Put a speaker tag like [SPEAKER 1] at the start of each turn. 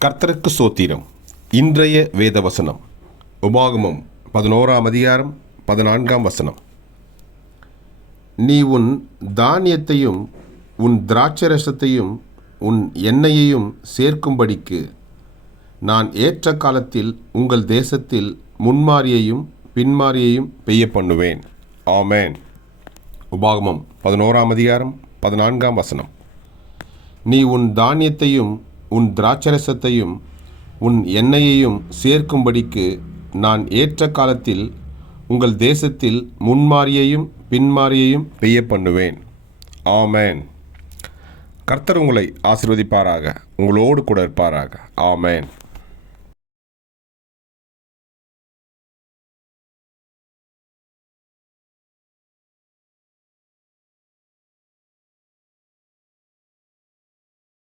[SPEAKER 1] கர்த்தருக்கு சோத்திரம். இன்றைய வேத வசனம் உபாகமம் பதினோராம் அதிகாரம் பதினான்காம் வசனம். நீ உன் தானியத்தையும் உன் திராட்சரசத்தையும் உன் எண்ணெயையும் சேர்க்கும்படிக்கு நான் ஏற்ற காலத்தில் உங்கள் தேசத்தில் முன்மாரியையும் பின்மாரியையும் பெய்ய பண்ணுவேன் ஆமேன். உபாகமம் பதினோராம் அதிகாரம் பதினான்காம் வசனம். நீ உன் தானியத்தையும் உன் திராட்சரசத்தையும் உன் எண்ணெயையும் சேர்க்கும்படிக்கு நான் ஏற்ற காலத்தில் உங்கள் தேசத்தில் முன்மாரியையும் பின்மாரியையும் பெய்ய பண்ணுவேன் ஆமேன். கர்த்தர் உங்களை ஆசிர்வதிப்பாராக. உங்களோடு கூட இருப்பாராக. ஆமேன்.